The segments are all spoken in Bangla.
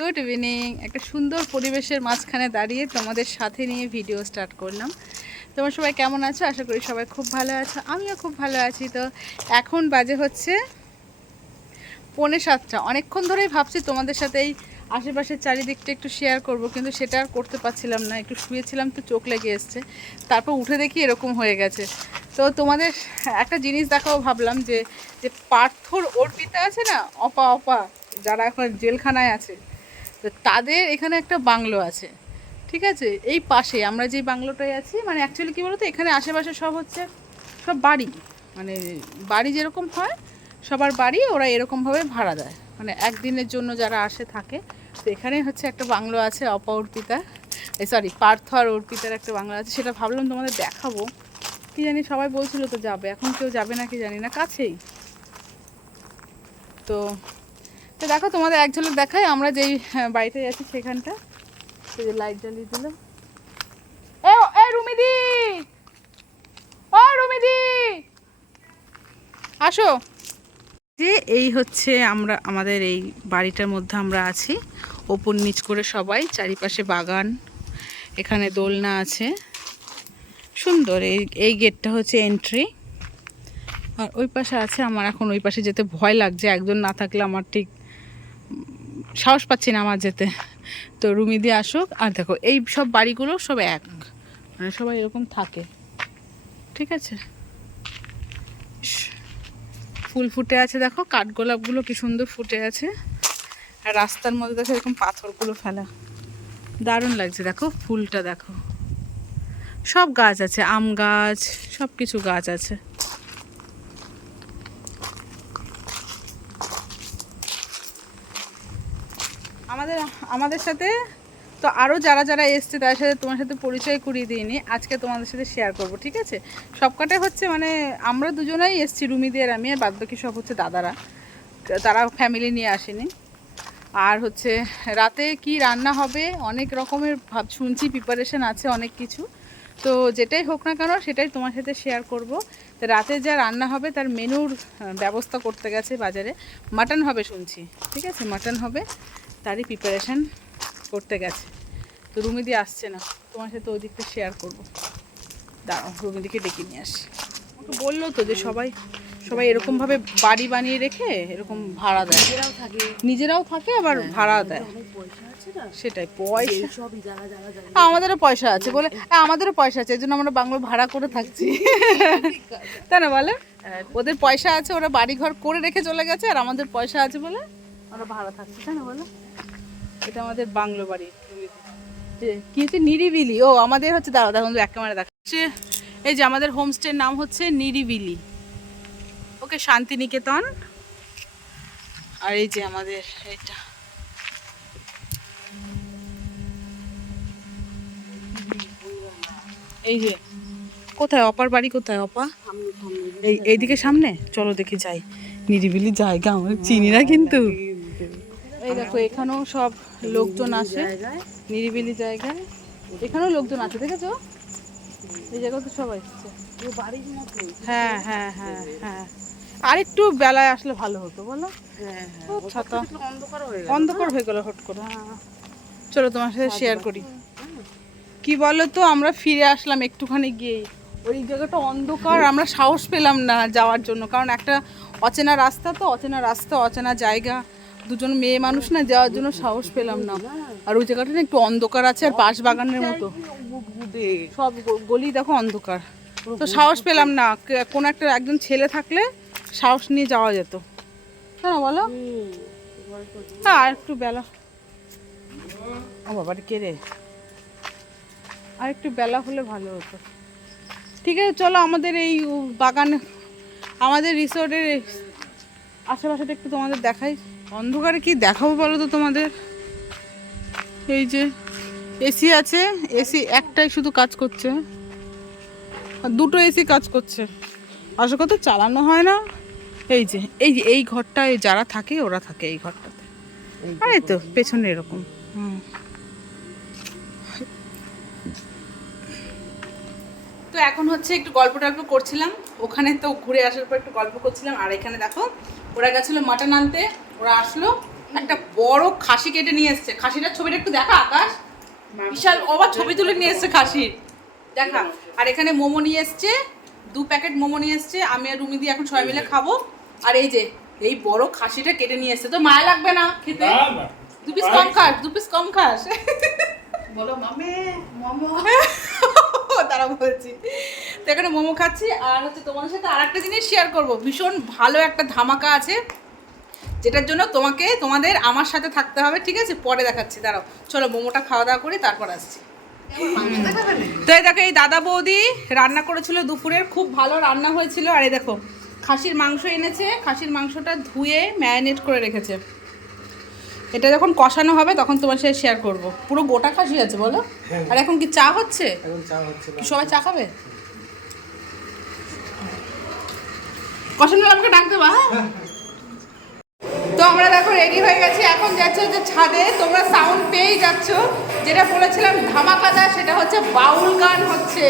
Good evening. একটা সুন্দর পরিবেশের মাঝখানে দাঁড়িয়ে তোমাদের সাথে নিয়ে ভিডিও স্টার্ট করলাম। তোমার সবাই কেমন আছো? আশা করি সবাই খুব ভালো আছো। আমিও খুব ভালো আছি। তো এখন বাজে হচ্ছে পৌনে সাতটা। অনেকক্ষণ ধরেই ভাবছি তোমাদের সাথে এই আশেপাশের চারিদিকটা একটু শেয়ার করব, কিন্তু সেটা আর করতে পারছিলাম না। একটু শুয়েছিলাম, তো চোখ লেগে এসছে। তারপর উঠে দেখি এরকম হয়ে গেছে। তো তোমাদের একটা জিনিস দেখাও ভাবলাম যে যে পার্থর অর্পিতা আছে না? অপা অপা, যারা এখন জেলখানায় আছে। তাদের এখানে একটা বাংলো আছে, ঠিক আছে? এই পাশে আমরা যে বাংলোটায় আছি মানে অ্যাকচুয়ালি কী বলতো? এখানে আশেপাশে সব হচ্ছে, সব বাড়ি মানে বাড়ি যেরকম হয়, সবার বাড়ি ওরা এরকমভাবে ভাড়া দেয়। মানে একদিনের জন্য যারা আসে থাকে, তো এখানে হচ্ছে একটা বাংলো আছে, অপা অর্পিতা। সরি পার্থ আর অর্পিতার একটা বাংলো আছে, সেটা ভাবলাম তোমাদের দেখাবো। কি জানি সবাই বলছিল তো যাবে, এখন কেউ যাবে না কি জানি না, কাছেই। তো তো দেখো তোমাদের এক ঝলক দেখাই আমরা যেই হ্যাঁ, বাড়িতে আছি সেখানটা। সেই যে লাইট জ্বালিয়ে দিল। এ এ রুমিদি! ও রুমিদি! আসো। যে এই হচ্ছে আমরা আমাদের এই বাড়িটার মধ্যে আমরা আছি। ওপর নিচ করে সবাই চারিপাশে বাগান এখানে দোলনা আছে। সুন্দর এই এই গেটটা হচ্ছে এন্ট্রি আর ওই পাশে আছে আমার এখন ওই পাশে যেতে ভয় লাগছে একজন না থাকলে আমার ঠিক সাহস পাচ্ছি না আমার যেতে। তো রুমি দিয়ে আসুক, আর দেখো, এই সব বাড়িগুলো সব এক। মানে সবাই এরকম থাকে। ঠিক আছে? ফুল ফুটে আছে দেখো, কাঠগোলাপগুলো কি সুন্দর ফুটে আছে। আর রাস্তার মধ্যে দেখো এরকম পাথরগুলো ফেলা। দারুণ লাগছে, দেখো, ফুলটা দেখো। সব গাছ আছে, আম গাছ সব কিছু গাছ আছে। আমাদের সাথে, তো আরও যারা যারা এসছে তার সাথে তোমার সাথে পরিচয় করিয়ে দিইনি, আজকে তোমাদের সাথে শেয়ার করব, ঠিক আছে? সবকটাই হচ্ছে মানে আমরা দুজনেই এসছি রুমি দিয়ে আর আমি আর বাদ বাকি সব হচ্ছে দাদারা। তারা ফ্যামিলি নিয়ে আসেনি। আর হচ্ছে রাতে কি রান্না হবে, অনেক রকমের ভাব, শুনছি প্রিপারেশন আছে অনেক কিছু। তো যেটাই হোক না কেন, সেটাই তোমার সাথে শেয়ার করব। তো রাতে যা রান্না হবে, তার মেনুর ব্যবস্থা করতে গেছে বাজারে। মাটন হবে শুনছি, ঠিক আছে? মাটন হবে। তারই প্রিপারেশন করতে গেছে। তো রুমিদি আসছে না। তোমার সাথে ওই দিকটা শেয়ার করব। দাঁড়াও রুমিদিকে ডেকে নিয়ে আসি। আমাকে বলল তো যে সবাই সবাই এরকমভাবে বাড়ি বানিয়ে রেখে এরকম ভাড়া দেয়। নিজেরাও থাকে। নিজেরাও থাকে আবার ভাড়া দেয়। সেটাই পয়সা। হ্যাঁ, আমাদেরও পয়সা আছে বলে হ্যাঁ, আমাদেরও পয়সা আছে এই জন্য আমরা বাংলো ভাড়া করে থাকছি। তাই না বলে? ওদের পয়সা আছে ওরা বাড়ি ঘর করে রেখে চলে গেছে আর আমাদের পয়সা আছে বলে আমরা ভাড়া থাকছি তাই না বলে? এটা আমাদের বাংলো বাড়ি। কি হচ্ছে? নিরিবিলি। ও আমাদের হচ্ছে দাঁড়া দেখুন এক ক্যামেরা দেখাচ্ছে। এই যে আমাদের হোমস্টের নাম হচ্ছে নিরিবিলি। ওকে শান্তিনিকেতন। আর এই যে আমাদের এটা এই যে কোথায় অপার বাড়ি কোথায় অপা? এই এইদিকে সামনে? চলো দেখি যাই। নিরিবিলি জায়গা আমরা চিনি না কিন্তু। এই দেখো, এখানেও সব লোকজন আসে, নিরিবিলি জায়গায়। এখানেও লোকজন আছে দেখেছ? এই জায়গায় তো সবাই মতোই হ্যাঁ হ্যাঁ হ্যাঁ হ্যাঁ। আর একটু বেলায় আসলে ভালো হতো, বলো? ছাতা। অন্ধকার হয়ে গেল হট করে। চলো তোমার সাথে শেয়ার করি। কি বলো তো আমরা ফিরে আসলাম একটুখানি গিয়েই। ওই জায়গাটা অন্ধকার, আমরা সাহস পেলাম না যাওয়ার জন্য। কারণ একটা অচেনা রাস্তা তো, অচেনা রাস্তা, অচেনা জায়গা। দুজন মেয়ে মানুষ না যাওয়ার জন্য সাহস পেলাম না। আর ওই জায়গাটা না একটু অন্ধকার আছে আর বাঁশ বাগানের মতো। সব গলি দেখো অন্ধকার। তো সাহস পেলাম না কোনো একটা একজন ছেলে থাকলে সাহস নিয়ে যাওয়া যেত। হ্যাঁ বলো। হ্যাঁ আর একটু বেলা। ও বাবা কে রে? আর একটু বেলা হলে ভালো হতো। ঠিক আছে চলো আমাদের এই বাগান আমাদের রিসোর্টের আশেপাশেটা একটু তোমাদের দেখাই। অন্ধকারে কি দেখাবো বলো তো তোমাদের? এই যে এসি আছে এসি একটাই শুধু কাজ করছে। আর দুটো এসি কাজ করছে। আসল কথা চালানো হয় না। এই যে এই যে এই ঘরটায় যারা থাকে ওরা থাকে এই ঘরটাতে। আর এই তো পেছনে এরকম। হুম। তো এখন হচ্ছে একটু গল্প টল্প করছিলাম। ওখানে তো ঘুরে আসার পর একটু গল্প করছিলাম। আর এখানে দেখো ওরা গেছিল মাটন আনতে। ওরা আসলো একটা বড় খাসি কেটে নিয়ে এসছে। খাসিটার ছবিটা একটু দেখা আকাশ? বিশাল ওবার ছবি তুলে নিয়ে এসছে খাসির। দেখা। আর এখানে মোমো নিয়ে এসছে দু প্যাকেট মোমো নিয়ে এসছে আমি আর রুমি দিয়ে এখন সবাই মিলে খাব। আর এই যে এই বড় খাসিটা কেটে নিয়ে এসছে। তো মায়া লাগবে না খেতে? দু পিস কম খাস দু পিস কম খাস। বলো মামে মোমো। তারা বলছি। তো এখানে মোমো খাচ্ছি আর হচ্ছে তোমাদের সাথে আর একটা জিনিস শেয়ার করব। ভীষণ ভালো একটা ধামাকা আছে। যেটার জন্য তোমাকে তোমাদের আমার সাথে থাকতে হবে ঠিক আছে? পরে দেখাচ্ছি দাঁড়াও। চলো মোমোটা খাওয়া দাওয়া করি তারপর আসছি। তো এই দেখো এই দাদা বৌদি রান্না করেছিল দুপুরের খুব ভালো রান্না হয়েছিল। আর এই দেখো খাসির মাংস এনেছে। খাসির মাংসটা ধুয়ে ম্যারিনেট করে রেখেছে। এটা যখন কষানো হবে তখন তোমার সাথে শেয়ার করব। পুরো গোটা খাসি আছে বলো? আর এখন কি চা হচ্ছে? এখন চা কি সবাই চা খাবে? কষানো আমাকে ডাক দেবা হ্যাঁ? তো আমরা দেখো রেডি হয়ে গেছি। এখন যাচ্ছে হচ্ছে ছাদে। তোমরা সাউন্ড পেয়েই যাচ্ছ। যেটা বলেছিলাম ধামাকাদা সেটা হচ্ছে বাউল গান হচ্ছে।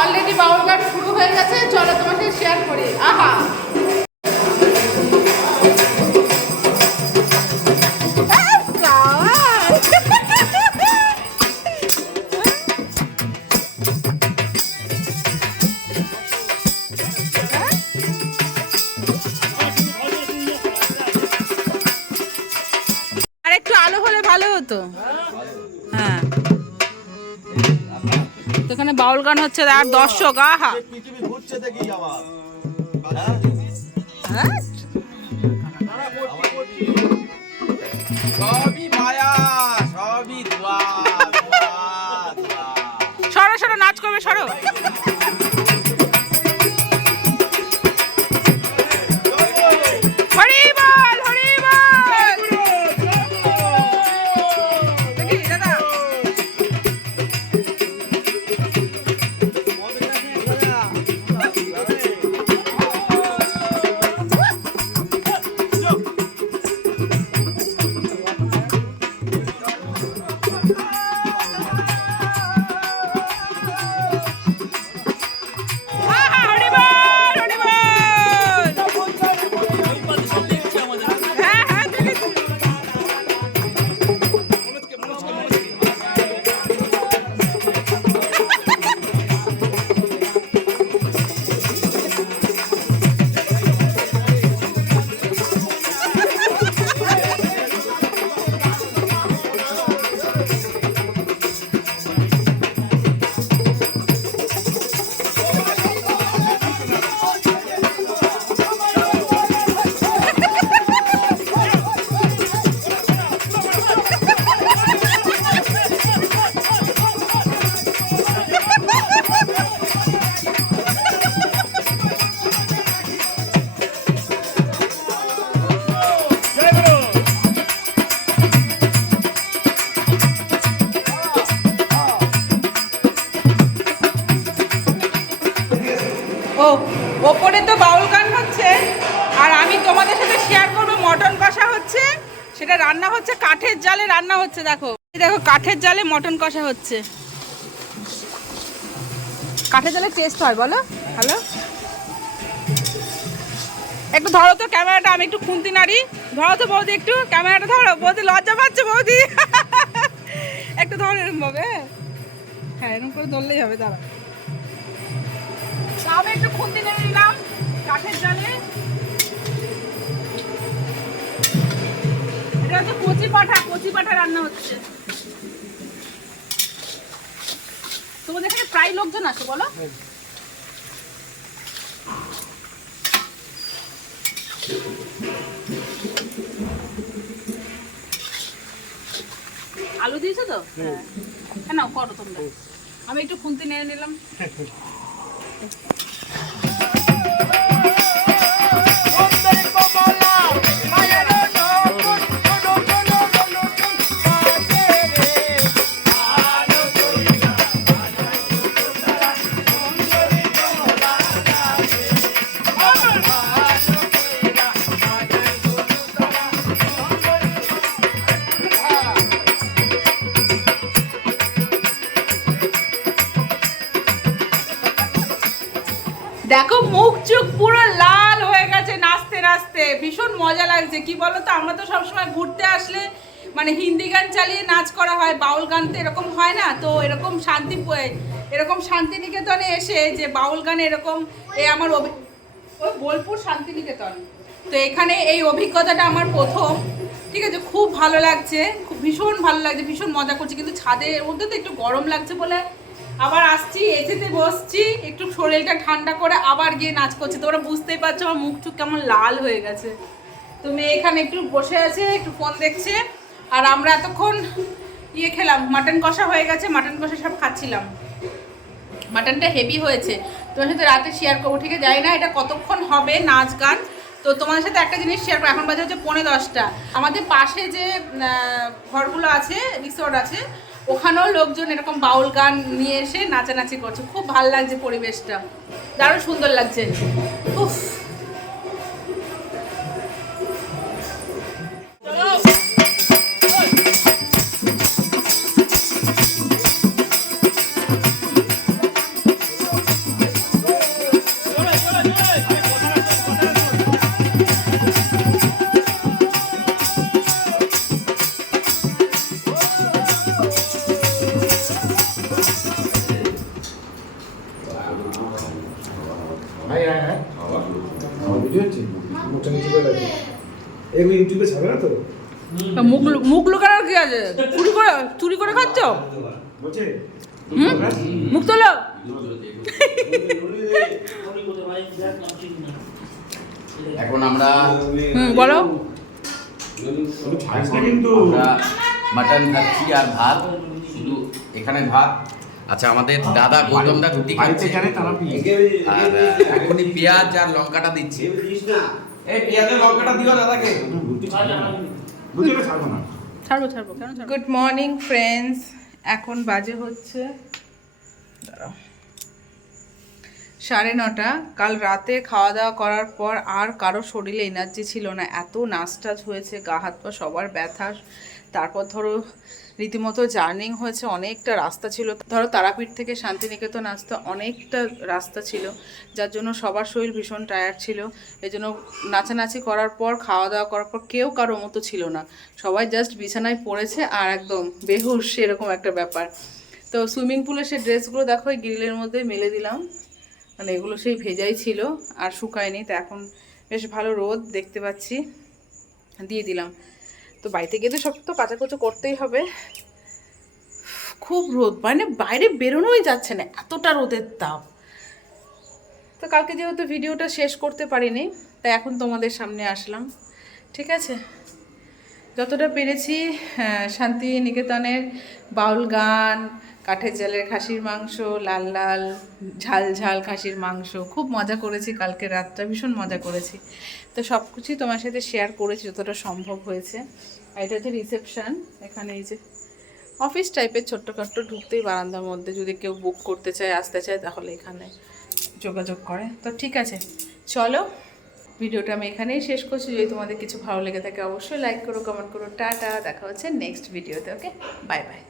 অলরেডি বাউল গান শুরু হয়ে গেছে। চলো তোমাকে শেয়ার করি। আহা! বাউল গান হচ্ছে আর দর্শক আহা। সরো সরো নাচ করবে সরো। মটন কষা হচ্ছে, সেটা রান্না হচ্ছে, কাঠের জালে রান্না হচ্ছে, দেখো। দেখো, কাঠের জালে মটন কষা হচ্ছে। কাঠের জালে টেস্ট হয়, বলো? হ্যালো একটু ধরো তো ক্যামেরাটা, আমি একটু খুন্তি নাড়ি। ধরো তো বৌদি একটু, ক্যামেরাটা ধরো। বৌদি লজ্জা পাচ্ছে, বৌদি। একটু ধরো, এরকম ভাবে হ্যাঁ এরকম করে ধরলেই হবে দাঁড়া আমি একটু এটা কচি পাঠা কচি পাঠা রান্না হচ্ছে। তোমাদের এখানে প্রায় লোকজন আছে বলো? আলু দিয়েছ তো? হ্যাঁ হ্যাঁ নাও করো তোমরা। আমি একটু খুন্তি নিয়ে নিলাম। চুখ পুরো লাল হয়ে গেছে নাচতে নাচতে। ভীষণ মজা লাগছে। কি বলো তো আমরা তো সবসময় ঘুরতে আসলে মানে হিন্দি গান চালিয়ে নাচ করা হয়, বাউল গান তো এরকম হয় না। তো এরকম শান্তি এরকম শান্তিনিকেতনে এসে যে বাউল গান এরকম, এ আমার ওই বোলপুর শান্তিনিকেতন। তো এখানে এই অভিজ্ঞতাটা আমার প্রথম। ঠিক আছে, খুব ভালো লাগছে, খুব ভীষণ ভালো লাগছে, ভীষণ মজা করছে। কিন্তু ছাদের মধ্যে তো একটু গরম লাগছে বলে আবার আসছি, এসেতে বসছি, একটু শরীরটা ঠান্ডা করে আবার গিয়ে নাচ করছি। তোমরা বুঝতেই পারছ, আমার মুখ টুক কেমন লাল হয়ে গেছে। তো মেয়ে এখানে একটু বসে আছে, একটু ফোন দেখছে। আর আমরা এতক্ষণ ইয়ে খেলাম, মাটন কষা হয়ে গেছে, মাটন কষা সব খাচ্ছিলাম। মাটনটা হেভি হয়েছে। তোমার সাথে রাতে শেয়ার করব, ঠিক জানি না এটা কতক্ষণ হবে নাচ গান। তো তোমাদের সাথে একটা জিনিস শেয়ার করো এখন বাজে হচ্ছে পৌনে দশটা। আমাদের পাশে যে ঘরগুলো আছে, রিসোর্ট আছে ওখানেও লোকজন এরকম বাউল গান নিয়ে এসে নাচানাচি করছে। খুব ভালো লাগছে পরিবেশটা। দারুণ সুন্দর লাগছে। উফ। করে রাখি এগুলো ইউটিউবে ছাড়বে না তো? মুখ মুখ কি আছে? চুরি করে চুরি করে খাচ্ছ? মুখ তোলো। এখন আমরা বলো। মাটন খাচ্ছি আর ভাত শুধু এখানে ভাত। আচ্ছা আমাদের দাদা গৌতম দা রুটি খাচ্ছে। আর এখনই পেঁয়াজ আর লঙ্কাটা দিচ্ছি। এই পেঁয়াজের লঙ্কাটা দিও দাদাকে রুটিটা ছাড়বো না ছাড়বো ছাড়বো? কেন গুড মর্নিং ফ্রেন্ডস এখন বাজে হচ্ছে দাঁড়াও। সাড়ে নটা। কাল রাতে খাওয়া দাওয়া করার পর আর কারও শরীরে এনার্জি ছিল না। এত নাচ টাচ হয়েছে গা হাত পা সবার ব্যথা। তারপর ধরো রীতিমতো জার্নিং হয়েছে, অনেকটা রাস্তা ছিল। ধরো তারাপীঠ থেকে শান্তিনিকেতন আসতে অনেকটা রাস্তা ছিল, যার জন্য সবার শরীর ভীষণ টায়ার্ড ছিল। এই জন্য নাচানাচি করার পর খাওয়া দাওয়া করার পর কেউ কারও মতো ছিল না। সবাই জাস্ট বিছানায় পড়েছে আর একদম বেহুশ এরকম একটা ব্যাপার। তো সুইমিং পুলের সেই ড্রেসগুলো দেখো, এই গ্রিলের মধ্যে মেলে দিলাম। মানে এগুলো সেই ভেজাই ছিল আর শুকায়নি। তো এখন বেশ ভালো রোদ দেখতে পাচ্ছি। দিয়ে দিলাম। তো বাড়িতে গেলে সব তো কাচাকুচো করতেই হবে। খুব রোদ মানে বাইরে বেরোনোই যাচ্ছে না এতটা রোদের তাপ। তো কালকে যেহেতু ভিডিওটা শেষ করতে পারিনি তাই এখন তোমাদের সামনে আসলাম ঠিক আছে? যতটা পেরেছি শান্তি নিকেতনের বাউল গান কাঠের জালের খাসির মাংস, লাল লাল, ঝাল ঝাল খাসির মাংস। খুব মজা করেছি কালকে রাতটা, ভীষণ মজা করেছি। তো সব কিছুই তোমার সাথে শেয়ার করেছি, যতটা সম্ভব হয়েছে। আর এটা হচ্ছে রিসেপশান এখানে এই যে অফিস টাইপের ছোট্টখাট্ট ঢুকতেই বারান্দার মধ্যে যদি কেউ বুক করতে চায়, আসতে চায়, তাহলে এখানে যোগাযোগ করে। তো ঠিক আছে, চলো। ভিডিওটা আমি এখানেই শেষ করছি। যদি তোমাদের কিছু ভালো লেগে থাকে, অবশ্যই লাইক করো কমেন্ট করো। টাটা, দেখা হচ্ছে নেক্সট ভিডিওতে ওকে বাই বাই